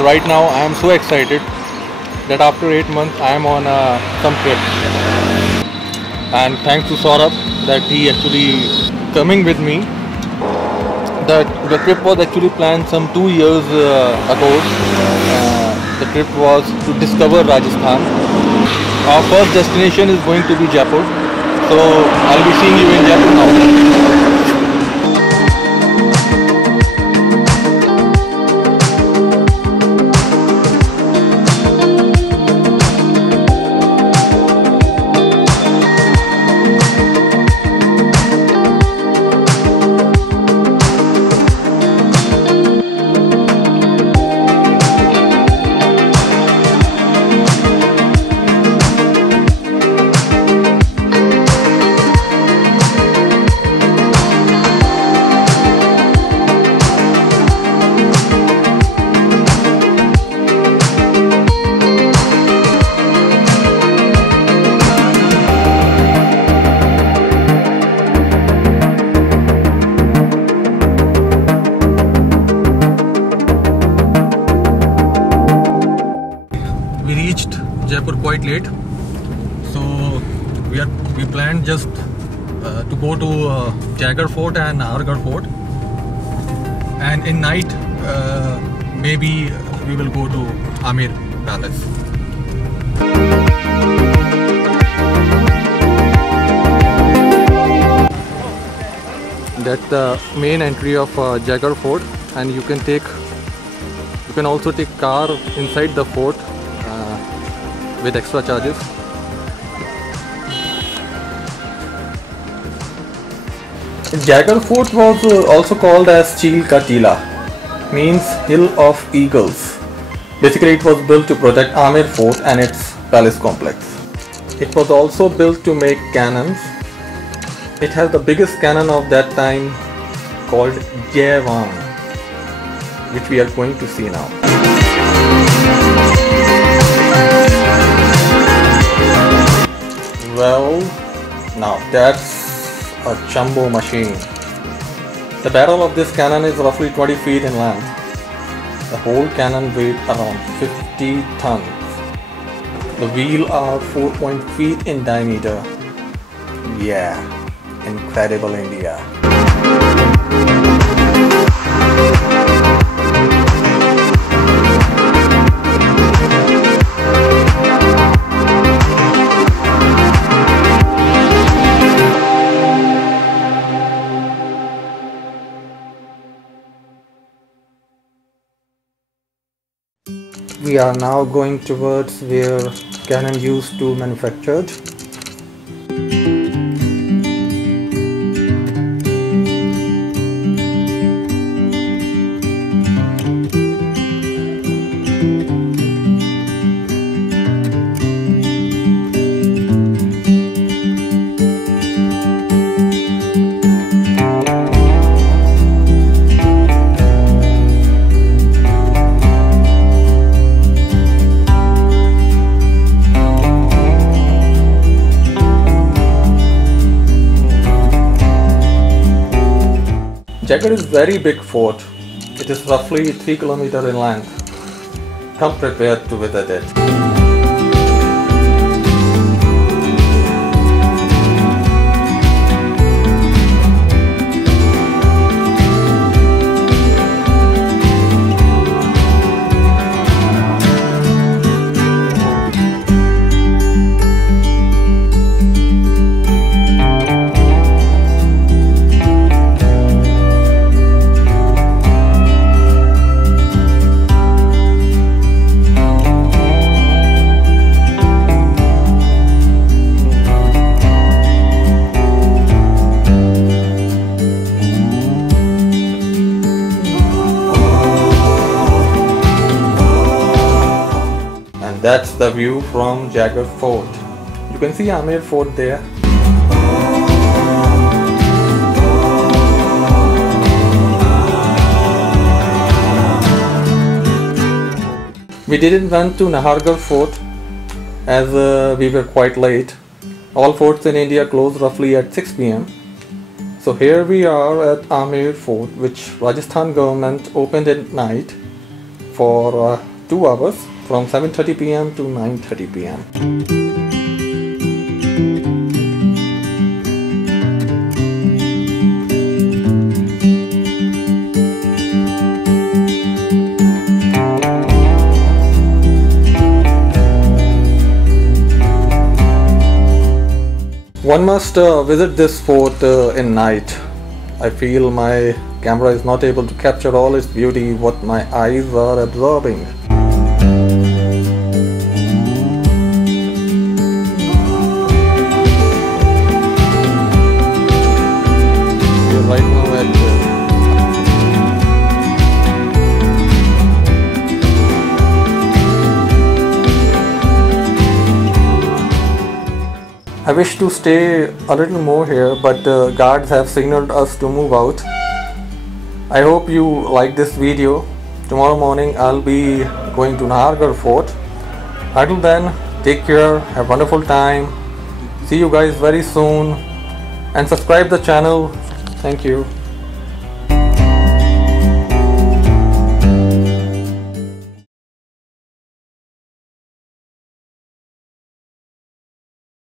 Well, right now I am so excited that after 8 months I am on some trip, and thanks to Saurabh that he actually coming with me. The trip was actually planned some 2 years ago. The trip was to discover Rajasthan. Our first destination is going to be Jaipur, so I'll be seeing you in Jaipur now. Jaipur quite late, so we planned just to go to Jaigarh Fort and Nahargarh Fort, and in night maybe we will go to Amir Palace. That's the main entry of Jaigarh Fort, and you can also take car inside the fort with extra charges. Jaigarh Fort was also called as Chil Ka Tila, means Hill of Eagles. Basically it was built to protect Amir Fort and its palace complex. It was also built to make cannons. It has the biggest cannon of that time called Jaivana, which we are going to see now. Well, now that's a jumbo machine. The barrel of this cannon is roughly 20 feet in length. The whole cannon weighs around 50 tons. The wheels are 4 feet in diameter. Yeah, incredible India. We are now going towards where cannon used to manufactured. Jaigarh is very big fort. It is roughly 3 kilometers in length. Come prepared to visit it. That's the view from Jaigarh Fort. You can see Amir Fort there. We didn't went to Nahargarh Fort as we were quite late. All forts in India close roughly at 6 p.m. So here we are at Amir Fort, which Rajasthan government opened at night for 2 hours from 7:30 p.m. to 9:30 p.m. One must visit this fort in night. I feel my camera is not able to capture all its beauty what my eyes are absorbing. We are right now at I wish to stay a little more here, but guards have signaled us to move out. I hope you like this video. Tomorrow morning I'll be going to Nahargarh Fort. Until then, take care, have a wonderful time. See you guys very soon and subscribe the channel. Thank you.